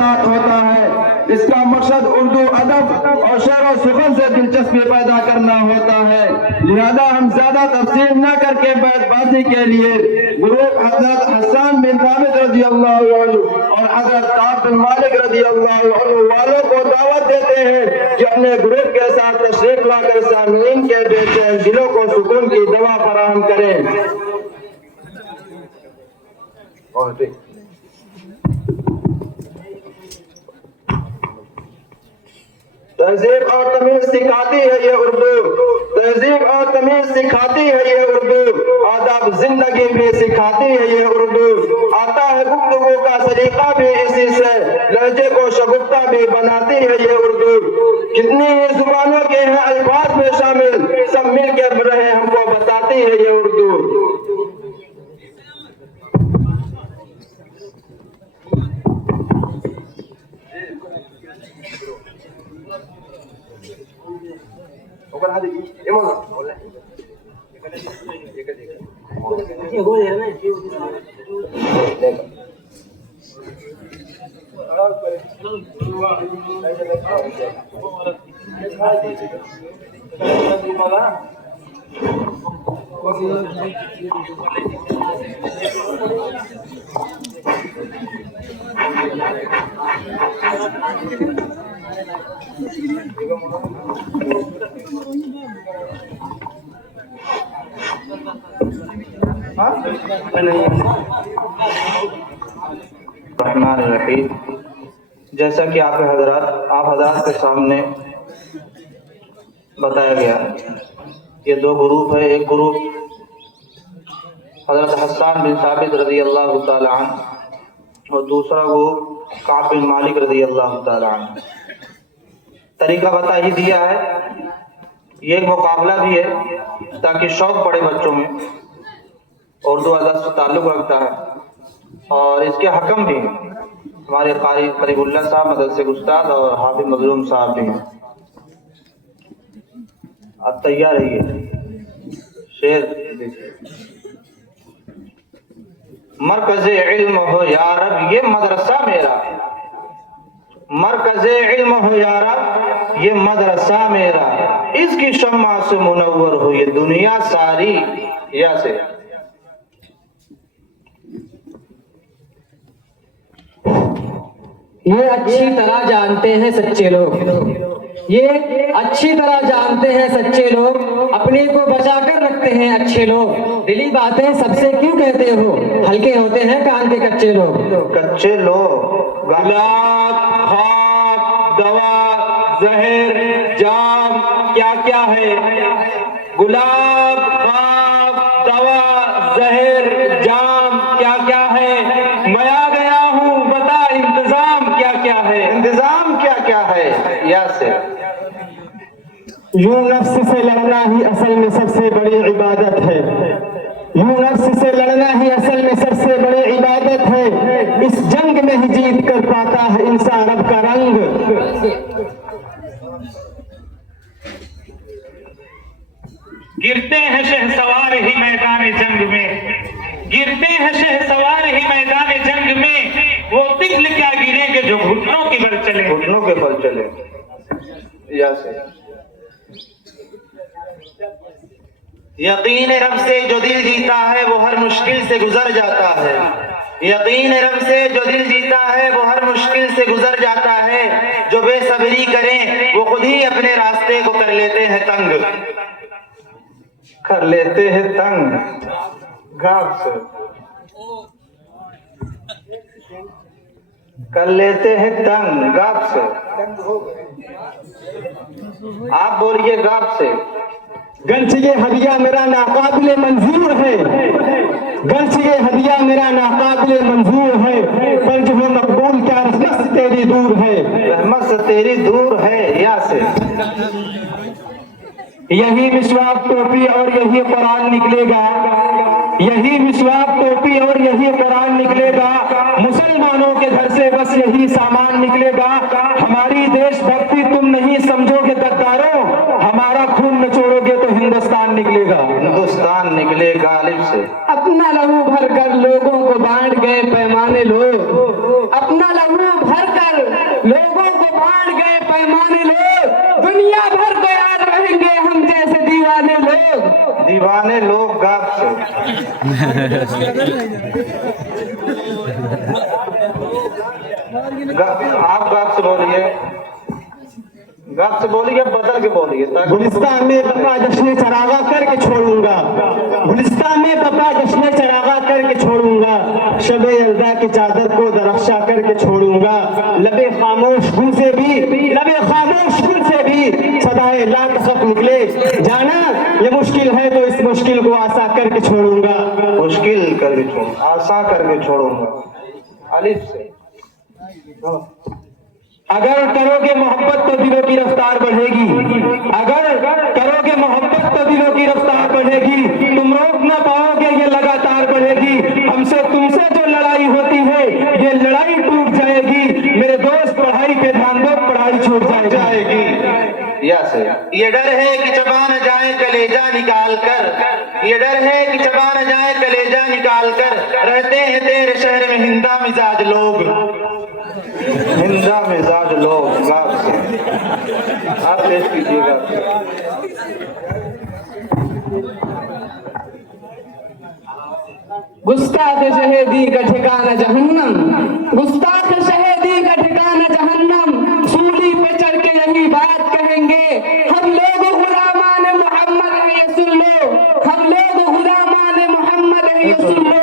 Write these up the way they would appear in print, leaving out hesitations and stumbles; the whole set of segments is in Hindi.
साथ होता है। इसका मकसद उर्दू अदब और शेर और सुखन से दिलचस्पी पैदा करना होता है। लिहाजा हम ज्यादा तफसील न करके बातबाजी के लिए ग्रुप हजरत हसन बिन साबित रजी अल्लाह अन्हु और हजरत काब बिन मालिक रजी अल्लाह अन्हु वालों को दावत देते हैं कि अपने ग्रुप के साथ तशरीफ लाकर सामीन के बेचैन दिलों को सुकून की दवा फराहम करें। तहजीब और तमीज सिखाती है ये उर्दू, तहजीब और तमीज सिखाती है ये उर्दू, आदाब जिंदगी भी सिखाती है ये उर्दू। आता है गुफ्तगू का सलीका भी इसी से, लहजे को शगुफ्ता भी बनाती है ये उर्दू। कितनी ही जुबानों के हैं अल्फाज में शामिल, सब मिल के रहे हमको बताती है ये उर्दू। जैसा कि आप हजरात के सामने बताया गया, ये दो ग्रुप है। एक ग्रुप हजरत हसन बिन साबित रज़ी अल्लाह तआला अन्हु और दूसरा ग्रुप काब बिन मालिक रज़ी अल्लाह तआला अन्हु। तरीका बता ही दिया है। ये एक मुकाबला भी है ताकि शौक पड़े बच्चों में, उर्दू अदब से ताल्लुक़ रखता है और इसके हकम भी हैं। हमारे कारी करीबुल्लाह साहब मदरसे उस्ताद और हाफिज मजलूम साहब भी हैं। अब तैयार रहिए। शेर मरकज़े इल्म हो या रब ये मदरसा मेरा, मरकज़े इल्म हो या रब ये मदरसा मेरा, इसकी शम्मा से मुनव्वर हो ये दुनिया सारी। या से ये अच्छी तरह जानते हैं सच्चे लोग, ये अच्छी तरह जानते हैं सच्चे लोग, अपने को बचा कर रखते हैं अच्छे लोग। दिली बातें सबसे क्यों कहते हो, हल्के होते हैं कान के कच्चे लोग। कच्चे लोग गुलाब खाक दवा जहर जाम क्या क्या है, गुलाब खाक दवा जहर जाम क्या क्या है, मैं आ गया हूँ बता इंतजाम क्या क्या है, इंतजाम क्या क्या है। या से यूं नफ्स से लड़ना ही असल में सबसे बड़ी इबादत है, यूं नफ्स से लड़ना ही असल में सबसे बड़ी इबादत है। इस जंग में ही जीत कर पाता है इंसान रब का रंग। गिरते हैं शहसवार ही मैदान जंग में, गिरते हैं शहसवार ही मैदान जंग में, वो तिगल क्या गिरेंगे जो घुटनों के बल चले, घुटनों के बल चले। या से यकीन रब से जो दिल जीता है वो हर मुश्किल से गुजर जाता है, यकीन रब से जो दिल जीता है वो हर मुश्किल से गुजर जाता है। जो बेसब्री करें वो खुद ही अपने रास्ते को कर लेते हैं तंग, कर लेते हैं तंग। गाँव से कर लेते हैं तंग, गाँव से आप बोलिए गाँव से। गंज ये हदिया मेरा नाकाबिले मंजूर है, गंज ये हदिया मेरा नाकाबिले मंजूर है, पर जो है मकबूल क्या रहमत से तेरी दूर है, रहमत से तेरी दूर है। या से यही मिसवाक टोपी और यही कुरान निकलेगा, यही मिसवाक टोपी और यही कुरान निकलेगा, मुसलमानों के घर से बस यही सामान निकलेगा। हमारी देशभक्ति तुम नहीं समझोगे गद्दारों, हमारा खून निचोड़ोगे तो हिंदुस्तान निकलेगा, हिंदुस्तान निकलेगा। अलिफ से अपना लहू भर कर लोगों को बांट गए पैमाने लोग, अपना लहू भर कर आप गाप से बोलिए, गाप से बोलिए, बदल के बोलिए ताकि गुलिस्तान में बपा जश्न चरागा करके छोड़ूंगा, गुलिस्तान में बपा जश्न चरागा करके छोड़ूंगा, शबे यल्दा की चादर को दरख्शा करके छोड़ूंगा, लबे खामोश गुल से भी, लबे खामोश गुल से भी सदाए ला तखफ निकले, जाना ये मुश्किल है तो इस मुश्किल को आसा करके छोड़ूंगा। मुश्किल करके छोड़, आसा करके छोड़ूंगा। अलिफ से अगर करोगे मोहब्बत तो दिलों की रफ्तार बढ़ेगी, अगर करोगे मोहब्बत तो दिलों की रफ्तार बढ़ेगी, तुम रोक ना पाओगे ये लगातार बढ़ेगी, हमसे तुमसे जो लड़ाई होती है ये लड़ाई टूट जाएगी, मेरे दोस्त पढ़ाई पे ध्यान दो पढ़ाई छूट जाएगी। या से ये डर है कि चबा न जाए कलेजा निकाल कर, ये डर है कि चबा न जाए कलेजा निकाल कर, रहते हैं तेरे शहर में हिंदा मिजाज लोग, हिंदा मिजाज लोग। गाप से आप पेश कीजिएगा। गुस्ताख शहीदी का ठिकाना जहन्नम, गुस्ताख शहीदी का ठिकाना जहन्नम, सूली पे चढ़ के यही बात कहेंगे, हम लोग गुलामान मोहम्मद हैं ये सुन लो, हम लोग गुलामान मोहम्मद हैं ये सुन लो,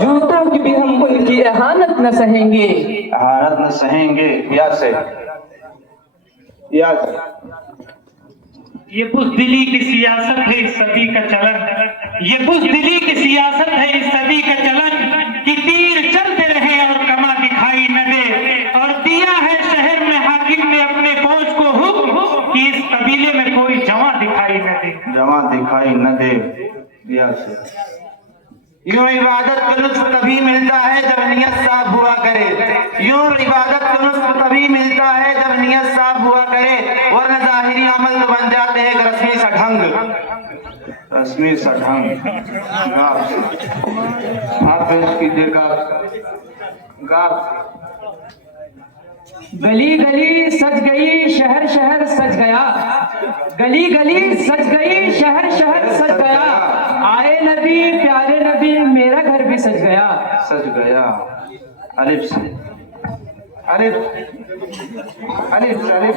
जूतों की भी हम उनकी एहानत न सहेंगे, भारत न सहेंगे। या से ये बुज़दिली की सियासत है इस सदी का चलन, ये बुज़दिली की सियासत है इस सदी का चलन, कि तीर चलते रहे और कमा दिखाई न दे, और दिया है शहर में हाकिम ने अपने फौज को हुक्म कि इस कबीले में कोई जवां दिखाई न दे, जवां दिखाई न दे। या से यूं इबादत का लुत्फ तभी मिलता है जब नियत साफ हुआ करे, यूं इबादत का लुत्फ तभी मिलता है जब नियत साफ हुआ करे, वरना ज़ाहिरी अमल तो बन जाते हैं एक रस्मी सा ढंग, रस्मी सा ढंग। आप पेश कीजिएगा। गली गली सज गई शहर शहर सज गया, गली गली सज गई शहर शहर सज गया, आए नबी प्यारे नबी मेरा घर भी सज गया, सज गया। अलिफ से अलिफ, अलिफ से अलिफ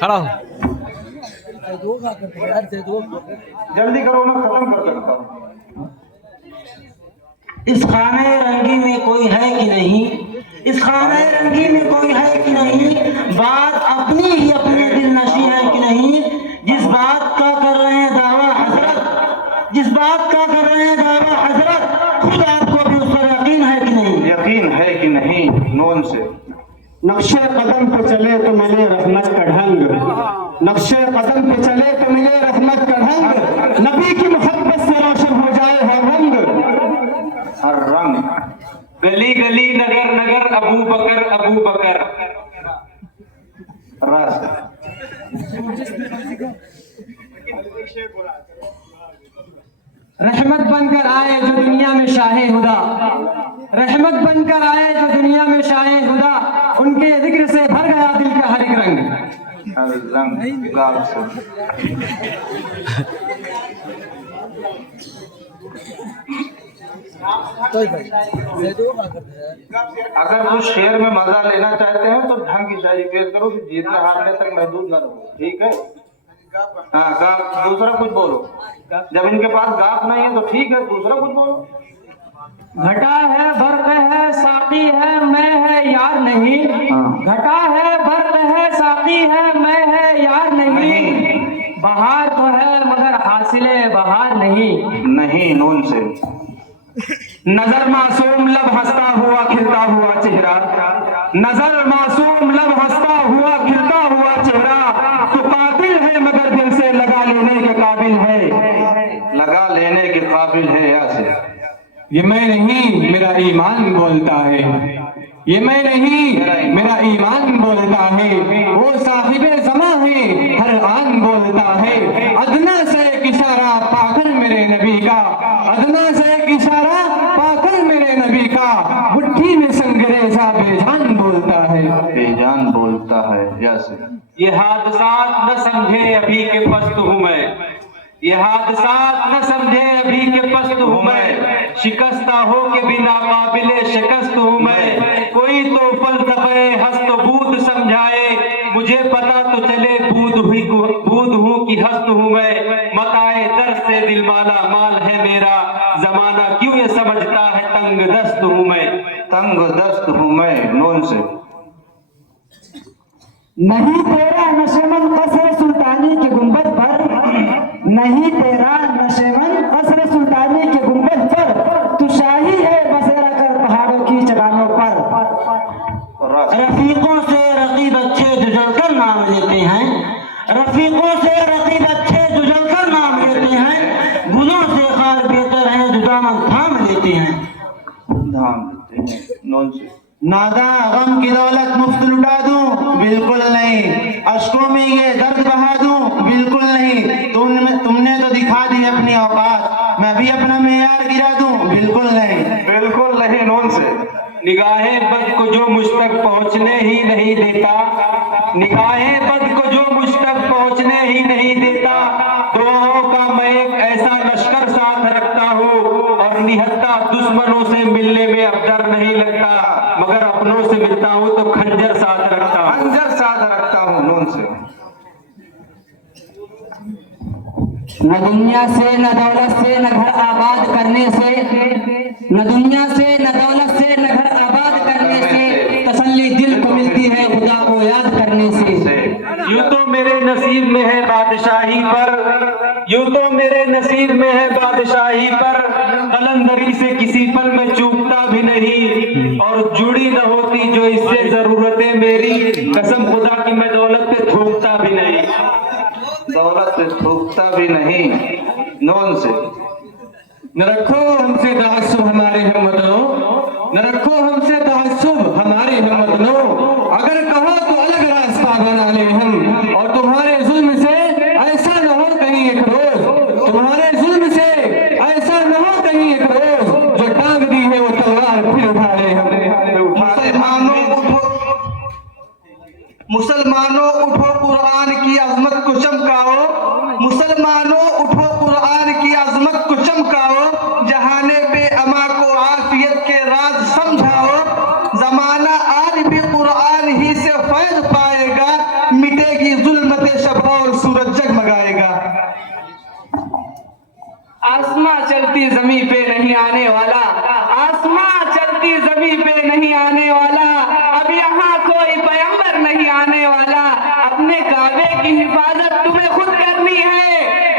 खड़ा हो, जल्दी करो ना, खत्म कर सकता हूँ। इस खाने रंगी में कोई है कि नहीं, इस खाने रंगी में कोई है कि नहीं, बात अपनी ही अपनी दिल नशी है कि नहीं, जिस बात का कर रहे हैं दावा हजरत, जिस बात का कर रहे हैं दावा हजरत, खुद आपको भी उस पर यकीन है कि नहीं, यकीन है कि नहीं। नून से नक्शे कदम पे चले तो मिले रहमत का ढंग, नक्शे कदम पे चले तो मिले रहमत का ढंग, नबी की मोहब्बत से रोशन हो जाए हर रंग, हर रंग। गली गली नगर नगर अबू बकर अबू बकर, रस रहमत बनकर आए जो दुनिया में शाहे हुदा, रहमत बनकर आए जो दुनिया में शाहे हुदा, उनके जिक्र से भर गया दिल का हर एक रंग, हर रंग। गाल से अगर कुछ शेर में मजा लेना चाहते हैं तो ढंग की शायरी पेश करो, कि जीतने हारने तक महदूद न रहो, ठीक है। हाँ गाप, दूसरा कुछ बोलो। जब इनके पास गाप नहीं है तो ठीक है, दूसरा कुछ बोलो। घटा है बर्क है साकी है मैं है यार नहीं, घटा है बर्क है साकी है मैं है यार नहीं, बहार तो है मगर हासिले बहार नहीं, नहीं। नून से नजर मासूम लब हंसता हुआ खिलता हुआ चेहरा, नजर मासूम लब हंसता हुआ खिलता हुआ चेहरा, तो काबिल है मगर दिल से लगा लेने के काबिल है, लगा लेने के काबिल है। या से ये मैं नहीं मेरा ईमान बोलता है, ये मैं नहीं मेरा ईमान बोलता है, वो साहिबे ज़मा है हर आन बोलता है, अदना से एक इशारा पाकर मेरे नबी का, अदना से एक इशारा पाकर मेरे नबी का, मुट्ठी में संगरेजा बेजान बोलता है, बेजान बोलता है। या से ये हादसात न समझे अभी के पस्त हूँ मैं, ये हादसात न समझे अभी के पस्त हूँ मैं, शिकस्ता हो के बिना काबिले शिकस्त हूँ मैं। कोई तो फलसफे हस्त बूद समझाए, मुझे पता तो चले बूद हूँ कि हस्त हूँ मैं। मताए दर से दिल माला माल है मेरा, जमाना क्यों ये समझता है तंग दस्त हूँ मैं। तंग दस्त हूँ मैं। नून से नहीं तेरा नशेमन कसर सुल्तानी के गुंबद पर, नहीं तेरा नशेमन कसर सुल्तानी के गुंबद पर, तू शाही है बसेरा कर पहाड़ों की चट्टानों पर। रफीकों से रकीब अच्छे जो जलकर नाम लेते हैं, रफीकों से रकीब अच्छे जो जलकर नाम लेते हैं, गुलों से खार बेहतर है जो दामन थाम लेते हैं। धाम देते हैं। नून से नादा गम की दौलत मुफ्त लुटा दूं, बिल्कुल नहीं। अश्कों में ये दर्द बहा दूं, बिल्कुल नहीं। तुमने तो दिखा दी अपनी औकात, मैं भी अपना मेयार गिरा दूं, बिल्कुल नहीं। बिल्कुल नहीं। नून से निगाहे बद को जो मुझ तक पहुंचने ही नहीं देता, निगाहे बद को जो मुझ तक पहुंचने ही नहीं देता, दुआओं का मैं एक ऐसा लश्कर साथ रखता हूँ, और निहत्ता दुश्मनों से मिलने में अब डर नहीं लगता, मगर अपनों से मिलता हूँ तो खंजर साथ रखता हूँ। खंजर साथ रखता हूँ। नून से न दुनिया से न दौलत से न घर आबाद करने से, न दुनिया से न दौलत से न घर आबाद करने से, तसल्ली दिल को मिलती है खुदा को याद करने से। यूं तो मेरे नसीब में है बादशाही पर, यूं तो मेरे नसीब में है बादशाही पर, कलंदरी से किसी पल में चूकता भी नहीं, और जुड़ी न होती जो इससे जरूरतें मेरी, कसम खुदा की मैं दौलत पे थूकता भी नहीं। दौलत पे थूकता भी नहीं। नून से न रखो हमसे तअस्सुब हमारे हिम्मतों, न रखो हमसे तअस्सुब हमारे हिम्मतों, अगर कहो तो अलग रास्ता बना ले हम, और तुम्हारे जुल्म से ऐसा न हो कहीं एक रोज, तुम्हारे जुल्म से ऐसा न हो कहीं एक रोज, जो टांग दी है वो तलवार फिर उठा ले हम। मुसलमानों उठो कुरान की अजमत को चमकाओ, मुसलमानों उठो कुरान की अजमत को चमकाओ, जहाने पे अमा को आफियत के राज समझाओ, जमाना आज भी कुरान ही से फैज पाएगा, मिटेगी जुल्मत शब और सूरज जगमगाएगा। आसमां चलती जमी पे नहीं आने वाला, आसमां चलती जमी पे नहीं आने वाला, अब यहाँ कोई पैगंबर नहीं आने वाला, अपने काबे की हिफाजत तुम्हें खुद करनी है,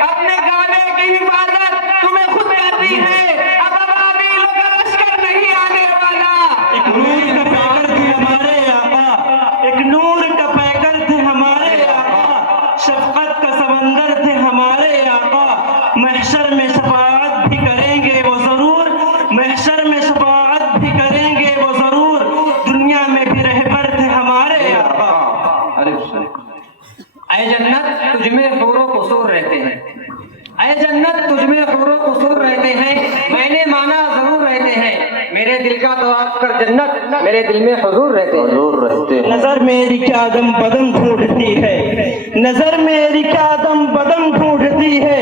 अपने काबे की हिफाजत तुम्हें खुद करनी है, अब अबाबिल का लश्कर नहीं आने वाला। एक नूर का पैकर थे हमारे आका, एक नूर का पैकर थे हमारे आका, शफकत का समंदर थे हमारे आका, महशर में शफाअत भी करेंगे वो जरूर, महशर में शफाअत भी करेंगे वो जरूर, दुनिया में भी रहबर थे हमारे आका। ऐ जन्नत तुझ में हूरो कुसूर रहते हैं, ऐ जन्नत तुझ में हूरो कुसूर रहते हैं, मैंने माना जरूर रहते हैं, मेरे दिल का तवाफ कर जन्नत मेरे दिल में हुजूर रहते हैं। हुजूर रहते हैं। नजर मेरी क्या दम बदम ढूंढती है, नजर मेरी क्या दम बदम ढूंढती है,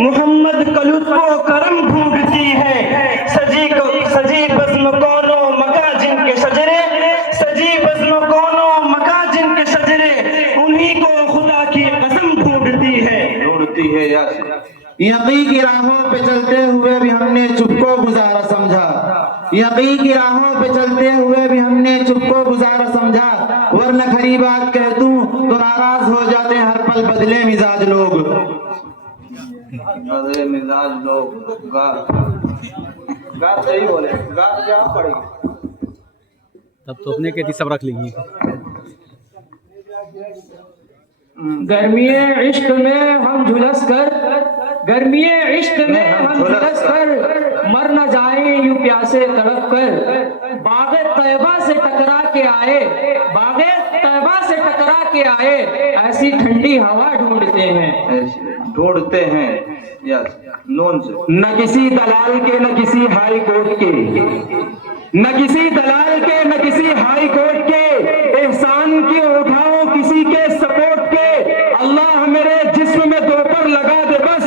मोहम्मद का लुत्फो करम ढूंढती है, सजी बज़्म कौनो मका जिनके शजरे, सजी बज़्म कौनो मका जिनके शजरे, उन्हीं को खुदा की कसम ढूंढती है। ढूंढती है। यार यकी की राहों पे चलते हुए भी हमने चुप को गुजारा समझा, यकी की राहों पे चलते हुए भी हमने चुप को गुजारा समझा, वरना खरी बात कह दूं तो नाराज हो जाते हर पल बदले मिजाज लोग। बदले मिजाज लोग। गा सही बोले, गा तो जवाब पड़ेगी। तब तो अपने के सब रख लेंगे। गर्मिये इश्क में हम झुलस कर, गर्मिये इश्क में हम झुलस कर, मर न जाए यूं प्यासे तड़प कर, बागे तैबा से टकरा के आए, बागे तैबा से टकरा के आए, ऐसी ठंडी हवा ढूंढते हैं, ढूंढते हैं। यस। नून से न किसी दलाल के न किसी हाई कोर्ट के, न किसी दलाल के न किसी हाई कोर्ट के, एहसान की उठाओ किसी के सपोर्ट के, अल्लाह मेरे जिस्म में दोपहर लगा दे बस,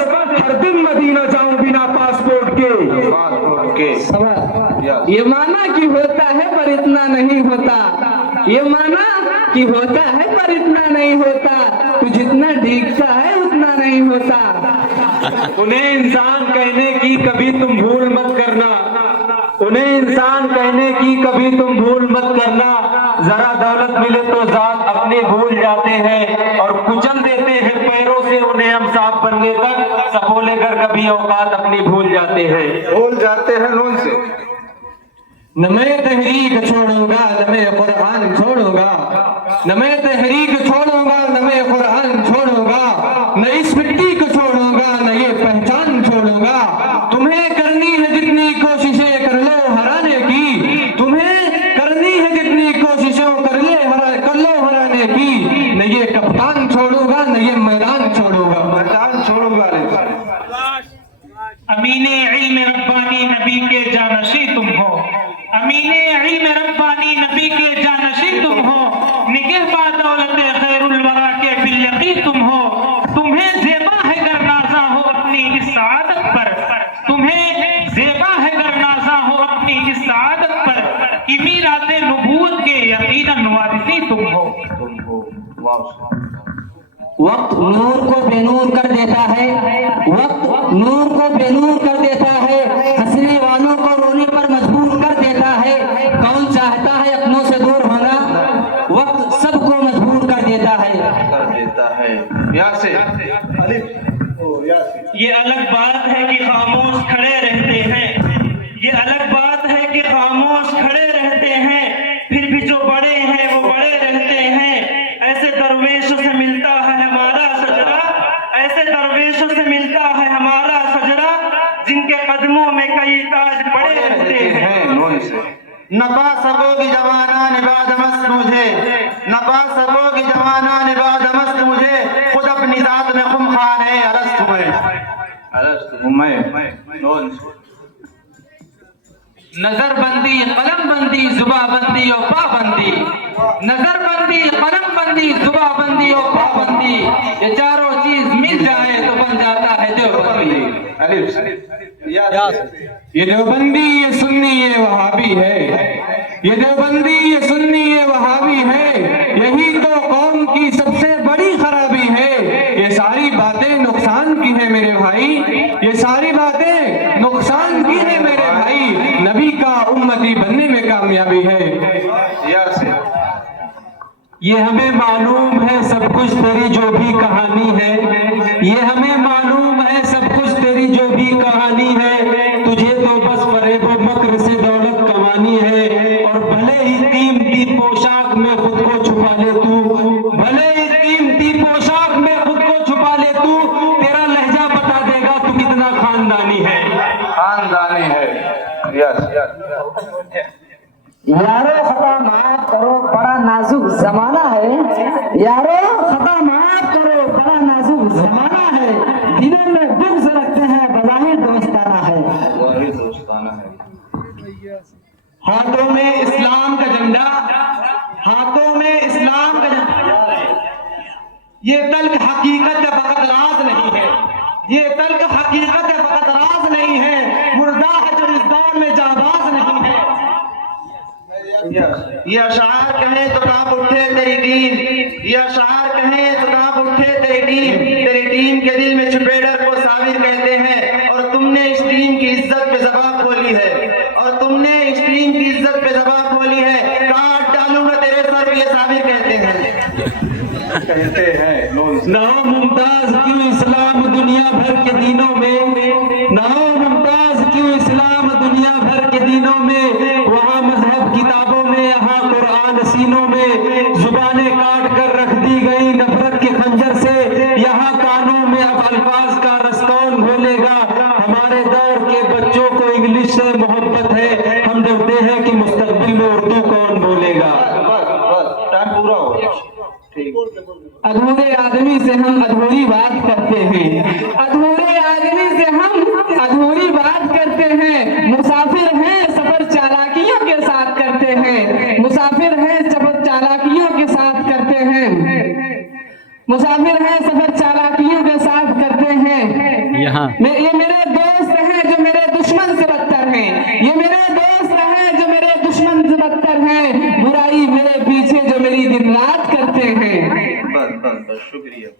ये माना कि होता है पर इतना नहीं होता, ये माना कि होता है पर इतना नहीं होता, तू जितना डीगता है उतना नहीं होता। उन्हें इंसान कहने की कभी तुम भूल मत करना, उन्हें इंसान कहने की कभी तुम भूल मत करना। जरा दौलत मिले तो जात अपनी भूल जाते हैं और कुचल देते हैं पैरों से उन्हें हम साफ बनने तक, सपोले कर कभी औकात अपनी भूल जाते हैं। भूल जाते हैं नून से। न मैं तहरीक छोड़ूंगा न मैं कुरान छोड़ूंगा, न मैं तहरीक छोड़ूंगा न मैं कुरान छोड़ूंगा, न इस मिट्टी को छोड़ूंगा न ये पहचान छोड़ूंगा। तुम्हें करनी है जितनी कोशिशें कर लो हराने की, तुम्हें करनी है जितनी कोशिशें कर लो हराने की, न ये कप्तान छोड़ूंगा न ये मैदान छोड़ूंगा। मैदान छोड़ूंगा अमीने इल्म रब्बानी नबी के जानशी तुम हो, अमीने इल्म रब्बानी नबी के जानशी तुम हो, निगहबा दौलत खैरुल वरा के बिल यकीन तुम हो। तुम्हें ज़ेबा है गर नाज़ा हो अपनी इस सादत पर, तुम्हें ज़ेबा है गर नाज़ा हो अपनी इस सादत पर, कि मीराते नबूवत के यकीनन वारिसी तुम हो। वक्त नूर को बेनूर कर देता है, वक्त नूर को बेनूर कर देता है, हंसने वालों को रोने पर मजबूर कर देता है। कौन चाहता है अपनों से दूर होना, वक्त सबको मजबूर कर देता है। यहाँ से ये अलग बात है कि खामोश खड़े रहते हैं, ये अलग बात है कि खामोश खड़े रहते हैं, फिर भी जो बड़े हैं वो बड़े रहते हैं। ऐसे दरवेशों से मिलता है हमारा सजरा, ऐसे दरवेशों से मिलता है हमारा सजरा, जिनके कदमों में कई ताज पड़े रहते हैं। न पा सकोगी जवाना निबाद मस्त मुझे, न पा सकोगी जवाना निबाद मस्त मुझे, खुद अपनी जात में खुम खान है अरस्त में। नजरबंदी कलमबंदी जुबाबंदी और पाबंदी, नजरबंदी कलमबंदी जुबाबंदी और पाबंदी, ये चारों चीज मिल जाए तो बन जाता है देवबंदी। ये देवबंदी ये सुन्नी ये वहाबी है, ये देवबंदी ये सुन्नी ये वहाबी है, यही तो कौम की सबसे बड़ी खराबी है। ये सारी बातें नुकसान की है मेरे भाई, ये सारी बातें नुकसान की है मेरे भाई, नबी का उम्मती बनने में कामयाबी है। ये हमें मालूम है सब कुछ तेरी जो भी कहानी है, ये हमें मालूम है सब कुछ तेरी जो भी कहानी है, तुझे तो बस फरेब व मक्र से दौलत कमानी है, और भले ही कीमती पोशाक में खुद को छुपा ले तू, भले ही कीमती पोशाक में खुद को छुपा ले तू, तेरा लहजा बता देगा तू कितना खानदानी है। खानदानी है। यारो खता माफ करो बड़ा नाजुक जमाना है, यारो खता माफ करो बड़ा नाजुक जमाना है, दिलों में बुग़्ज़ रखते हैं बज़ाहिर दोस्ताना है। हाथों में इस्लाम का झंडा, हाथों में इस्लाम का झंडा, ये तल्ख हकीकत फकत राज नहीं है, ये तल्ख हकीकत फकत राज नहीं है, मुर्दा है जो इस दौर में जाबाज नहीं है। ये अशार कहें तो कांप उठे तेरी टीम, ये अशार कहें तो कांप उठे तेरी टीम के दिल में छुपे डर को साबिर कहते हैं, और तुमने इस टीम की इज्जत पे ज़बान खोली है, और तुमने इस टीम की इज्जत पे ज़बान खोली है, काट डालूंगा तेरे सर पे ये साबिर कहते हैं। ना हो मुमताज क्यों इस्लाम दुनिया भर के दिनों में, ना हो मुमताज क्यों इस्लाम दुनिया भर के दिनों में, वहाँ मजहब किताबों में यहाँ कुरान सीनों में, जुबानें काट कर रख दी गई नफरत के खंजर से, यहाँ कानों में अब अल्फाज का रस कौन भूलेगा। हमारे दौर के बच्चों को इंग्लिश से मोहब्बत है, हम डरते हैं कि मुस्तकबिल में उर्दू कौन बोलेगा। टाइम पूरा हो गया। अधूरे आदमी से हम अधूरी बात करते हैं, अधूरे आदमी से हम अधूरी बात करते हैं, मुसाफिर हैं सफर चालाकियों के साथ करते हैं, मुसाफिर हैं सफर चालाकियों के साथ करते हैं, मुसाफिर हैं सफर चालाकियों के साथ करते हैं। यहाँ ये मेरे दोस्त हैं जो मेरे दुश्मन से बदतर हैं, ये मेरे दोस्त हैं बनता है। शुक्रिया।